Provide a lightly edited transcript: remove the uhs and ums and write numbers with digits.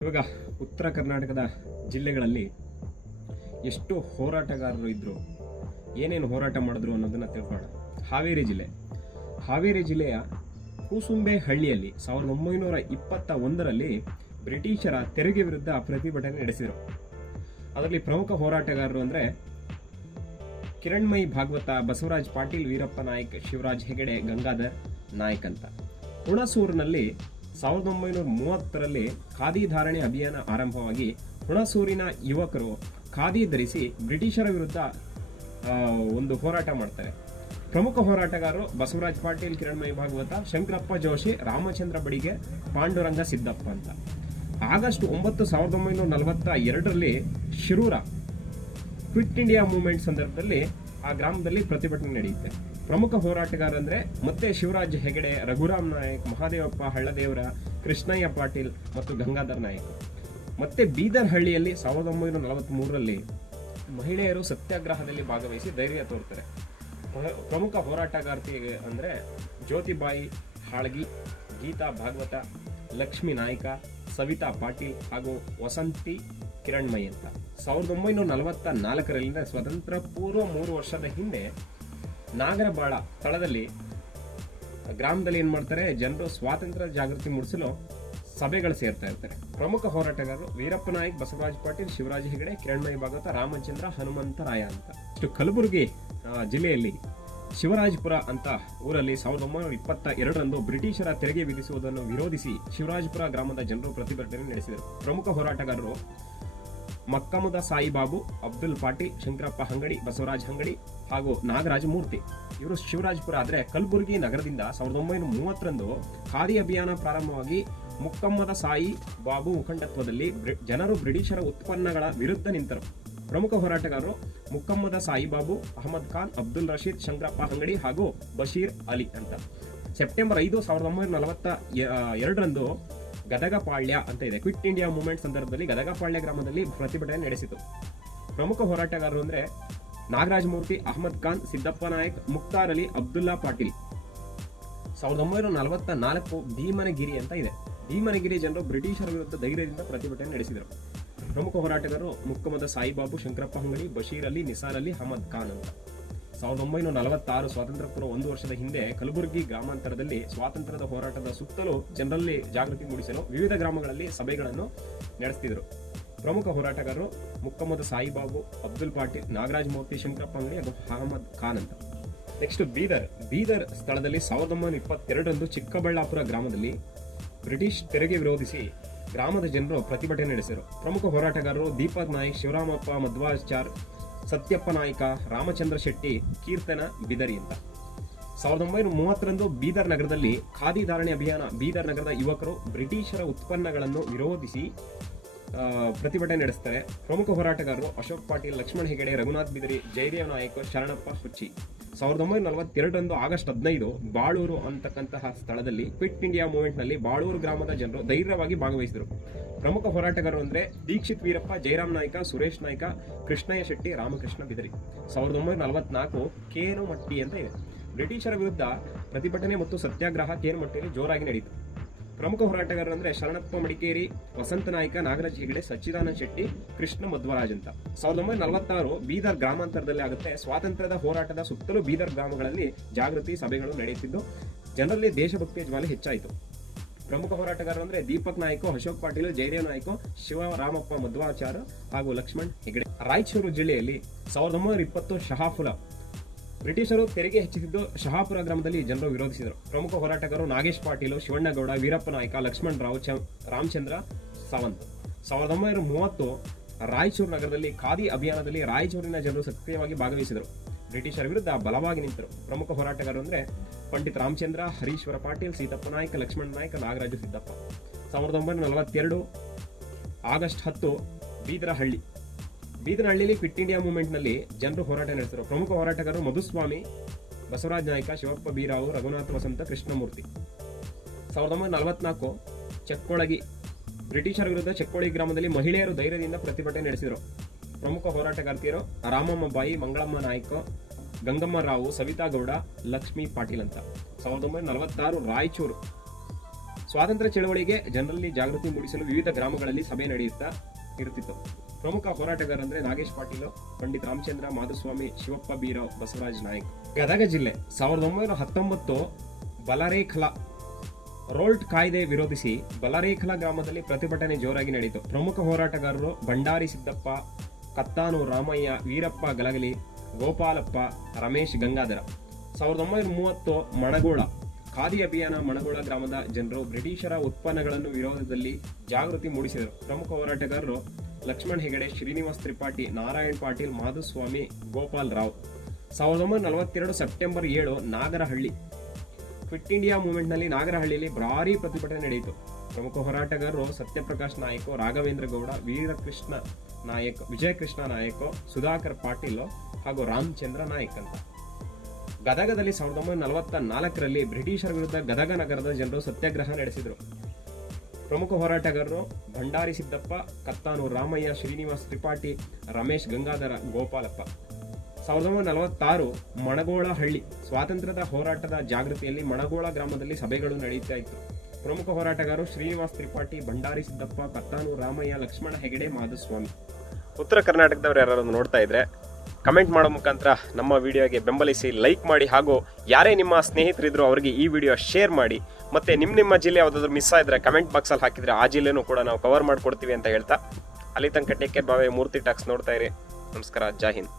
ಇವಾಗ ಉತ್ತರ ಕರ್ನಾಟಕದ ಜಿಲ್ಲೆಗಳಲ್ಲಿ ಎಷ್ಟು ಹೋರಾಟಗಾರರು ಇದ್ರು, ಏನೇನು ಹೋರಾಟ ಮಾಡಿದ್ರು ಅನ್ನೋದನ್ನ ತಿಳ್ಕೊಳ್ಳೋಣ. ಹಾವೇರಿ ಜಿಲ್ಲೆಯ ಕೂಸುಂಬೆ ಹಳ್ಳಿಯಲ್ಲಿ 1921ರಲ್ಲಿ ಬ್ರಿಟಿಷರ ತೆರಿಗೆ ವಿರುದ್ಧ ಪ್ರತಿಭಟನೆ ನಡೆಸಿದರು. ಅದರಲ್ಲಿ ಪ್ರಮುಖ ಹೋರಾಟಗಾರರು ಅಂದರೆ ಕಿರಣ್ಮಯಿ ಭಾಗವತ, ಬಸವರಾಜ್ ಪಾಟೀಲ್, ವೀರಪ್ಪ ನಾಯ್ಕ್, ಶಿವರಾಜ್ ಹೆಗಡೆ, ಗಂಗಾಧರ್ ನಾಯ್ಕ್ ಅಂತ. ಹುಣಸೂರಿನಲ್ಲಿ 1930ರಲ್ಲಿ ಖಾದಿ ಧಾರಣೆ ಅಭಿಯಾನ ಆರಂಭವಾಗಿ ಹುಣಸೂರಿನ ಯುವಕರು ಖಾದಿ ಧರಿಸಿ ಬ್ರಿಟಿಷರ ವಿರುದ್ಧ ಒಂದು ಹೋರಾಟ ಮಾಡ್ತಾರೆ. ಪ್ರಮುಖ ಹೋರಾಟಗಾರರು ಬಸವರಾಜ್ ಪಾಟೀಲ್, ಕಿರಣ್ಮಯಿ ಭಾಗವತ, ಶಂಕರಪ್ಪ ಜೋಶಿ, ರಾಮಚಂದ್ರ ಬಡಿಗೆ, ಪಾಂಡುರಂಗ ಸಿದ್ದಪ್ಪ ಅಂತ. August 9, 1942ರಲ್ಲಿ Shirur quit India movement ಸಂದರ್ಭದಲ್ಲಿ ಆ ಗ್ರಾಮದಲ್ಲಿ ಪ್ರತಿಭಟನೆ ನಡೆಯುತ್ತೆ. ಪ್ರಮುಖ ಹೋರಾಟಗಾರಂದ್ರೆ ಮತ್ತೆ ಶಿವರಾಜ್ ಹೆಗಡೆ, ರಘುರಾಮ್ ನಾಯಕ್, ಮಹಾದೇವಪ್ಪ ಹಳ್ಳದೇವರ, ಕೃಷ್ಣಯ್ಯ ಪಾಟೀಲ್ ಮತ್ತು ಗಂಗಾಧರ್ ನಾಯಕ್. ಮತ್ತೆ ಬೀದರ್ ಹಳ್ಳಿಯಲ್ಲಿ 1943ರಲ್ಲಿ ಮಹಿಳೆಯರು ಸತ್ಯಾಗ್ರಹದಲ್ಲಿ ಭಾಗವಹಿಸಿ ಧೈರ್ಯ ತೋರ್ತಾರೆ. ಪ್ರಮುಖ ಹೋರಾಟಗಾರ್ತಿ ಅಂದ್ರೆ ಜ್ಯೋತಿಬಾಯಿ ಹಾಳ್ಗಿ, ಗೀತಾ ಭಾಗವತ, ಲಕ್ಷ್ಮೀ ನಾಯ್ಕ, ಸವಿತಾ ಪಾಟೀಲ್ ಹಾಗೂ ವಸಂತಿ ಕಿರಣ್ಮಯಿ ಅಂತ. 1944ರಿಂದ ಸ್ವತಂತ್ರ ಪೂರ್ವ 3 ವರ್ಷದ ಹಿಂದೆ ನಾಗರಬಾಳ ಸ್ಥಳದಲ್ಲಿ ಗ್ರಾಮದಲ್ಲಿ ಏನ್ ಮಾಡ್ತಾರೆ, ಜನರು ಸ್ವಾತಂತ್ರ್ಯ ಜಾಗೃತಿ ಮೂಡಿಸಲು ಸಭೆಗಳು ಸೇರ್ತಾ ಇರ್ತಾರೆ. ಪ್ರಮುಖ ಹೋರಾಟಗಾರರು ವೀರಪ್ಪ ನಾಯ್ಕ್, ಬಸವರಾಜ್ ಪಾಟೀಲ್, ಶಿವರಾಜ್ ಹೆಗಡೆ, ಕಿರಣ್ಮಯಿ ಭಾಗವತ, ರಾಮಚಂದ್ರ, ಹನುಮಂತರಾಯ ಅಂತ. ಇಷ್ಟು ಕಲಬುರಗಿ ಜಿಲ್ಲೆಯಲ್ಲಿ ಶಿವರಾಜಪುರ ಅಂತ ಊರಲ್ಲಿ 1922ರಂದು ಬ್ರಿಟಿಷರ ತೆರಿಗೆ ವಿಧಿಸುವುದನ್ನು ವಿರೋಧಿಸಿ ಶಿವರಾಜಪುರ ಗ್ರಾಮದ ಜನರು ಪ್ರತಿಭಟನೆ ನಡೆಸಿದರು. ಪ್ರಮುಖ ಹೋರಾಟಗಾರರು ಮಕ್ಕಮದ ಸಾಯಿಬಾಬು, ಅಬ್ದುಲ್ ಪಾಟೀಲ್, ಶಂಕರಪ್ಪ ಹಂಗಡಿ, ಬಸವರಾಜ್ ಹಂಗಡಿ ಹಾಗೂ ನಾಗರಾಜ ಮೂರ್ತಿ. ಇವರು ಶಿವರಾಜಪುರ ಆದ್ರೆ ಕಲಬುರಗಿ ನಗರದಿಂದ 1930ರಂದು ಖಾದಿ ಅಭಿಯಾನ ಪ್ರಾರಂಭವಾಗಿ ಮುಕ್ಕಮ್ಮದ ಸಾಯಿ ಬಾಬು ಮುಖಂಡತ್ವದಲ್ಲಿ ಜನರು ಬ್ರಿಟಿಷರ ಉತ್ಪನ್ನಗಳ ವಿರುದ್ಧ ನಿಂತರು. ಪ್ರಮುಖ ಹೋರಾಟಗಾರರು ಮುಕ್ಕಮ್ಮದ ಸಾಯಿಬಾಬು, ಅಹಮದ್ ಖಾನ್, ಅಬ್ದುಲ್ ರಶೀದ್, ಶಂಕರಪ್ಪ ಹಂಗಡಿ ಹಾಗೂ ಬಶೀರ್ ಅಲಿ ಅಂತ. ಸೆಪ್ಟೆಂಬರ್ 5, 1942ರಂದು ಗದಗಪಾಳ್ಯ ಅಂತ ಇದೆ. ಕ್ವಿಟ್ ಇಂಡಿಯಾ ಮೂವ್ಮೆಂಟ್ ಸಂದರ್ಭದಲ್ಲಿ ಗದಗಪಾಳ್ಯ ಗ್ರಾಮದಲ್ಲಿ ಪ್ರತಿಭಟನೆ ನಡೆಸಿತು. ಪ್ರಮುಖ ಹೋರಾಟಗಾರರು ಅಂದ್ರೆ ನಾಗರಾಜ್ ಮೂರ್ತಿ, ಅಹಮದ್ ಖಾನ್, ಸಿದ್ದಪ್ಪ ನಾಯಕ್, ಮುಕ್ತಾರ್ ಅಲಿ, ಅಬ್ದುಲ್ಲಾ ಪಾಟೀಲ್. 1944 ಭೀಮನಗಿರಿ ಅಂತ ಇದೆ. ಭೀಮನಗಿರಿ ಜನರು ಬ್ರಿಟಿಷರ ವಿರುದ್ಧ ಧೈರ್ಯದಿಂದ ಪ್ರತಿಭಟನೆ ನಡೆಸಿದರು. ಪ್ರಮುಖ ಹೋರಾಟಗಾರರು ಮುಕ್ಕಮದ ಸಾಯಿಬಾಬು, ಶಂಕರಪ್ಪ ಹಂಗಡಿ, ಬಶೀರ್ ಅಲಿ, ನಿಸಾರ್ ಅಲಿ, ಅಹಮದ್ ಖಾನ್ ಅಂತ. 1946 ಸ್ವಾತಂತ್ರ್ಯ ಪೂರ್ವ 1 ವರ್ಷದ ಹಿಂದೆ ಕಲಬುರಗಿ ಗ್ರಾಮಾಂತರದಲ್ಲಿ ಸ್ವಾತಂತ್ರ್ಯದ ಹೋರಾಟದ ಸುತ್ತಲೂ ಜನರಲ್ಲಿ ಜಾಗೃತಿ ಮೂಡಿಸಲು ವಿವಿಧ ಗ್ರಾಮಗಳಲ್ಲಿ ಸಭೆಗಳನ್ನು ನಡೆಸುತ್ತಿದ್ದರು. ಪ್ರಮುಖ ಹೋರಾಟಗಾರರು ಮುಕ್ಕಮ್ಮದ ಸಾಯಿಬಾಬು, ಅಬ್ದುಲ್ ಪಾಟೀಲ್, ನಾಗರಾಜ್ ಮೂರ್ತಿ, ಶಂಕರಪ್ಪ ಅಂಗಡಿ ಹಾಗೂ ಅಹಮದ್ ಖಾನ್ ಅಂತ. ನೆಕ್ಸ್ಟ್ ಬೀದರ್ ಸ್ಥಳದಲ್ಲಿ 1922ರಂದು ಚಿಕ್ಕಬಳ್ಳಾಪುರ ಗ್ರಾಮದಲ್ಲಿ ಬ್ರಿಟಿಷ್ ತೆರಿಗೆ ವಿರೋಧಿಸಿ ಗ್ರಾಮದ ಜನರು ಪ್ರತಿಭಟನೆ ನಡೆಸಿದರು. ಪ್ರಮುಖ ಹೋರಾಟಗಾರರು ದೀಪಕ್ ನಾಯ್ಕ್, ಶಿವರಾಮಪ್ಪ ಮಧ್ವಾಚಾರ್, ಸತ್ಯಪ್ಪ ನಾಯ್ಕ, ರಾಮಚಂದ್ರ ಶೆಟ್ಟಿ, ಕೀರ್ತನ ಬಿದರಿ ಅಂತ. 1930ರಂದು ಬೀದರ್ ನಗರದಲ್ಲಿ ಖಾದಿ ಧಾರಣೆ ಅಭಿಯಾನ. ಬೀದರ್ ನಗರದ ಯುವಕರು ಬ್ರಿಟಿಷರ ಉತ್ಪನ್ನಗಳನ್ನು ವಿರೋಧಿಸಿ ಪ್ರತಿಭಟನೆ ನಡೆಸ್ತಾರೆ. ಪ್ರಮುಖ ಹೋರಾಟಗಾರರು ಅಶೋಕ್ ಪಾಟೀಲ್, ಲಕ್ಷ್ಮಣ್ ಹೆಗಡೆ, ರಘುನಾಥ್ ಬಿದರಿ, ಜಯದೇವ್ ನಾಯಕ್, ಶರಣಪ್ಪ ಹುಚ್ಚಿ. 1942ರಂದು ಆಗಸ್ಟ್ 15 ಬಾಳೂರು ಅಂತಕ್ಕಂತಹ ಸ್ಥಳದಲ್ಲಿ ಕ್ವಿಟ್ ಇಂಡಿಯಾ ಮೂವ್ಮೆಂಟ್ ನಲ್ಲಿ ಬಾಳೂರು ಗ್ರಾಮದ ಜನರು ಧೈರ್ಯವಾಗಿ ಭಾಗವಹಿಸಿದರು. ಪ್ರಮುಖ ಹೋರಾಟಗಾರರು ಅಂದ್ರೆ ದೀಕ್ಷಿತ್ ವೀರಪ್ಪ, ಜಯರಾಮ್ ನಾಯ್ಕ, ಸುರೇಶ್ ನಾಯ್ಕ, ಕೃಷ್ಣಯ್ಯ ಶೆಟ್ಟಿ, ರಾಮಕೃಷ್ಣ ಬಿದರಿ. 1944 ಕೇನುಮಟ್ಟಿ ಅಂತ ಇದೆ. ಬ್ರಿಟಿಷರ ವಿರುದ್ಧ ಪ್ರತಿಭಟನೆ ಮತ್ತು ಸತ್ಯಾಗ್ರಹ ಕೇನುಮಟ್ಟಿಯಲ್ಲಿ ಜೋರಾಗಿ ನಡೆಯಿತು. ಪ್ರಮುಖ ಹೋರಾಟಗಾರರು ಅಂದ್ರೆ ಶರಣಪ್ಪ ಮಡಿಕೇರಿ, ವಸಂತ ನಾಯ್ಕ, ನಾಗರಾಜ್ ಹೆಗಡೆ, ಸಚ್ಚಿದಾನಂದ ಶೆಟ್ಟಿ, ಕೃಷ್ಣ ಮಧ್ವರಾಜ್ ಅಂತ. 1946 ಬೀದರ್ ಗ್ರಾಮಾಂತರದಲ್ಲಿ ಆಗುತ್ತೆ. ಸ್ವಾತಂತ್ರ್ಯದ ಹೋರಾಟದ ಸುತ್ತಲೂ ಬೀದರ್ ಗ್ರಾಮಗಳಲ್ಲಿ ಜಾಗೃತಿ ಸಭೆಗಳು ನಡೆಯುತ್ತಿದ್ದು ಜನರಲ್ಲಿ ದೇಶಭಕ್ತಿಯ ಜ್ವಾಲೆ ಹೆಚ್ಚಾಯಿತು. ಪ್ರಮುಖ ಹೋರಾಟಗಾರರು ಅಂದ್ರೆ ದೀಪಕ್ ನಾಯ್ಕ, ಅಶೋಕ್ ಪಾಟೀಲ್, ಜಯದೇವ್ ನಾಯ್ಕ, ಶಿವರಾಮಪ್ಪ ಮಧ್ವಾಚಾರ್ ಹಾಗೂ ಲಕ್ಷ್ಮಣ್ ಹೆಗಡೆ. ರಾಯಚೂರು ಜಿಲ್ಲೆಯಲ್ಲಿ 1920 ಶಹಾಪುರ ಬ್ರಿಟಿಷರು ತೆರಿಗೆ ಹೆಚ್ಚಿಸಿದ್ದು ಶಹಾಪುರ ಗ್ರಾಮದಲ್ಲಿ ಜನರು ವಿರೋಧಿಸಿದರು. ಪ್ರಮುಖ ಹೋರಾಟಗಾರರು ನಾಗೇಶ್ ಪಾಟೀಲು, ಶಿವಣ್ಣಗೌಡ, ವೀರಪ್ಪ ನಾಯ್ಕ, ಲಕ್ಷ್ಮಣ್ ರಾವ್, ರಾಮಚಂದ್ರ ಸಾವಂತ್. 1930 ರಾಯಚೂರು ನಗರದಲ್ಲಿ ಖಾದಿ ಅಭಿಯಾನದಲ್ಲಿ ರಾಯಚೂರಿನ ಜನರು ಸಕ್ರಿಯವಾಗಿ ಭಾಗವಹಿಸಿದರು. ಬ್ರಿಟಿಷರ ವಿರುದ್ಧ ಬಲವಾಗಿ ನಿಂತರು. ಪ್ರಮುಖ ಹೋರಾಟಗಾರರು ಅಂದ್ರೆ ಪಂಡಿತ್ ರಾಮಚಂದ್ರ, ಹರೀಶ್ವರ ಪಾಟೀಲ್, ಸೀತಪ್ಪ ನಾಯ್ಕ, ಲಕ್ಷ್ಮಣ್ ನಾಯ್ಕ, ನಾಗರಾಜು ಸಿದ್ದಪ್ಪ. 1942 ಆಗಸ್ಟ್ 10 ಬೀದರಹಳ್ಳಿಯಲ್ಲಿ ಕ್ವಿಟ್ ಇಂಡಿಯಾ ಮೂವ್ಮೆಂಟ್ ನಲ್ಲಿ ಜನರು ಹೋರಾಟ ನಡೆಸಿದರು. ಪ್ರಮುಖ ಹೋರಾಟಗಾರರು ಮಧುಸ್ವಾಮಿ, ಬಸವರಾಜ್ ನಾಯ್ಕ, ಶಿವಪ್ಪ ಬೀರಾವು, ರಘುನಾಥ್ ವಸಂತ, ಕೃಷ್ಣಮೂರ್ತಿ. 1944 ಚಕ್ಕೊಳಗಿ ಬ್ರಿಟಿಷರ ವಿರುದ್ಧ ಚಕ್ಕೊಳಗಿ ಗ್ರಾಮದಲ್ಲಿ ಮಹಿಳೆಯರು ಧೈರ್ಯದಿಂದ ಪ್ರತಿಭಟನೆ ನಡೆಸಿದರು. ಪ್ರಮುಖ ಹೋರಾಟಗಾರ್ತಿಯರು ರಾಮಮ್ಮ ಬಾಯಿ, ಮಂಗಳಮ್ಮ ನಾಯ್ಕ, ಗಂಗಮ್ಮ ರಾವು, ಸವಿತಾ ಗೌಡ, ಲಕ್ಷ್ಮೀ ಪಾಟೀಲ್ ಅಂತ. 1946 ರಾಯಚೂರು ಸ್ವಾತಂತ್ರ್ಯ ಚಳವಳಿಗೆ ಜನರಲ್ಲಿ ಜಾಗೃತಿ ಮೂಡಿಸಲು ವಿವಿಧ ಗ್ರಾಮಗಳಲ್ಲಿ ಸಭೆ ನಡೆಯುತ್ತಾ ಇರುತ್ತಿತ್ತು. ಪ್ರಮುಖ ಹೋರಾಟಗಾರಂದ್ರೆ ನಾಗೇಶ್ ಪಾಟೀಲ್, ಪಂಡಿತ್ ರಾಮಚಂದ್ರ, ಮಾಧುಸ್ವಾಮಿ, ಶಿವಪ್ಪ ಬೀರಾವ್, ಬಸವರಾಜ್ ನಾಯಕ್. ಗದಗ ಜಿಲ್ಲೆ 1919 ಬಲರೇಖಲ ರೋಲ್ಟ್ ಕಾಯ್ದೆ ವಿರೋಧಿಸಿ ಬಲರೇಖಲ ಗ್ರಾಮದಲ್ಲಿ ಪ್ರತಿಭಟನೆ ಜೋರಾಗಿ ನಡೆಯಿತು. ಪ್ರಮುಖ ಹೋರಾಟಗಾರರು ಭಂಡಾರಿ ಸಿದ್ದಪ್ಪ, ಕತ್ತಾನೂರು ರಾಮಯ್ಯ, ವೀರಪ್ಪ ಗಲಗಲಿ, ಗೋಪಾಲಪ್ಪ, ರಮೇಶ್ ಗಂಗಾಧರ. 1930 ಮಣಗೋಳ ಖಾದಿ ಅಭಿಯಾನ. ಮಣಗೋಳ ಗ್ರಾಮದ ಜನರು ಬ್ರಿಟಿಷರ ಉತ್ಪನ್ನಗಳನ್ನು ವಿರೋಧದಲ್ಲಿ ಜಾಗೃತಿ ಮೂಡಿಸಿದರು. ಪ್ರಮುಖ ಹೋರಾಟಗಾರರು Lakshman Hegde, Srinivas Tripathi, Narayan Patil, Madhuswamy, Gopal Rao. 1942 September 7 Nagarahalli quit India ಮೂವ್ಮೆಂಟ್ನಲ್ಲಿ ನಾಗರಹಳ್ಳಿಯಲ್ಲಿ ಭಾರೀ ಪ್ರತಿಭಟನೆ ನಡೆಯಿತು. ಪ್ರಮುಖ ಹೋರಾಟಗಾರರು ಸತ್ಯಪ್ರಕಾಶ್ ನಾಯಕ್, ರಾಘವೇಂದ್ರ ಗೌಡ, ವೀರಕೃಷ್ಣ ನಾಯಕ್, ವಿಜಯಕೃಷ್ಣ ನಾಯಕ್, ಸುಧಾಕರ್ ಪಾಟೀಲ್ ಹಾಗೂ ರಾಮಚಂದ್ರ ನಾಯಕ್ ಅಂತ. ಗದಗದಲ್ಲಿ 1944ರಲ್ಲಿ ಬ್ರಿಟಿಷರ ವಿರುದ್ಧ ಗದಗ ನಗರದ ಜನರು ಸತ್ಯಾಗ್ರಹ ನಡೆಸಿದರು. ಪ್ರಮುಖ ಹೋರಾಟಗಾರರು ಭಂಡಾರಿ ಸಿದ್ದಪ್ಪ, ಕತ್ತಾನೂರು ರಾಮಯ್ಯ, ಶ್ರೀನಿವಾಸ್ ತ್ರಿಪಾಠಿ, ರಮೇಶ್ ಗಂಗಾಧರ, ಗೋಪಾಲಪ್ಪ. 1946 ಮಣಗೋಳ ಹಳ್ಳಿ ಸ್ವಾತಂತ್ರ್ಯದ ಹೋರಾಟದ ಜಾಗೃತಿಯಲ್ಲಿ ಮಣಗೋಳ ಗ್ರಾಮದಲ್ಲಿ ಸಭೆಗಳು ನಡೆಯುತ್ತಾ ಇತ್ತು. ಪ್ರಮುಖ ಹೋರಾಟಗಾರರು ಶ್ರೀನಿವಾಸ್ ತ್ರಿಪಾಠಿ, ಭಂಡಾರಿ ಸಿದ್ದಪ್ಪ, ಕತ್ತಾನೂರು ರಾಮಯ್ಯ, ಲಕ್ಷ್ಮಣ ಹೆಗಡೆ, ಮಾಧುಸ್ವಾಮಿ. ಉತ್ತರ ಕರ್ನಾಟಕದವರು ಯಾರು ನೋಡ್ತಾ ಇದ್ರೆ ಕಮೆಂಟ್ ಮಾಡೋ ಮುಖಾಂತರ ನಮ್ಮ ವಿಡಿಯೋಗೆ ಬೆಂಬಲಿಸಿ, ಲೈಕ್ ಮಾಡಿ, ಹಾಗೂ ಯಾರೇ ನಿಮ್ಮ ಸ್ನೇಹಿತರಿದ್ರು ಅವರಿಗೆ ಈ ವಿಡಿಯೋ ಶೇರ್ ಮಾಡಿ. ಮತ್ತೆ ನಿಮ್ಮ ಜಿಲ್ಲೆ ಯಾವುದಾದ್ರು ಮಿಸ್ ಆಗಿದ್ರೆ ಕಮೆಂಟ್ ಬಾಕ್ಸಲ್ಲಿ ಹಾಕಿದ್ರೆ ಆ ಜಿಲ್ಲೆನೂ ಕೂಡ ನಾವು ಕವರ್ ಮಾಡ್ಕೊಡ್ತೀವಿ ಅಂತ ಹೇಳ್ತಾ ಅಲ್ಲಿ ತನಕ ಟೇಕ್ ಕೇರ್, ಬಾವೆ. ಮೂರ್ತಿ ಟಾಕ್ಸ್ ನೋಡ್ತಾ ಇರಿ. ನಮಸ್ಕಾರ, ಜೈ ಹಿಂದ್.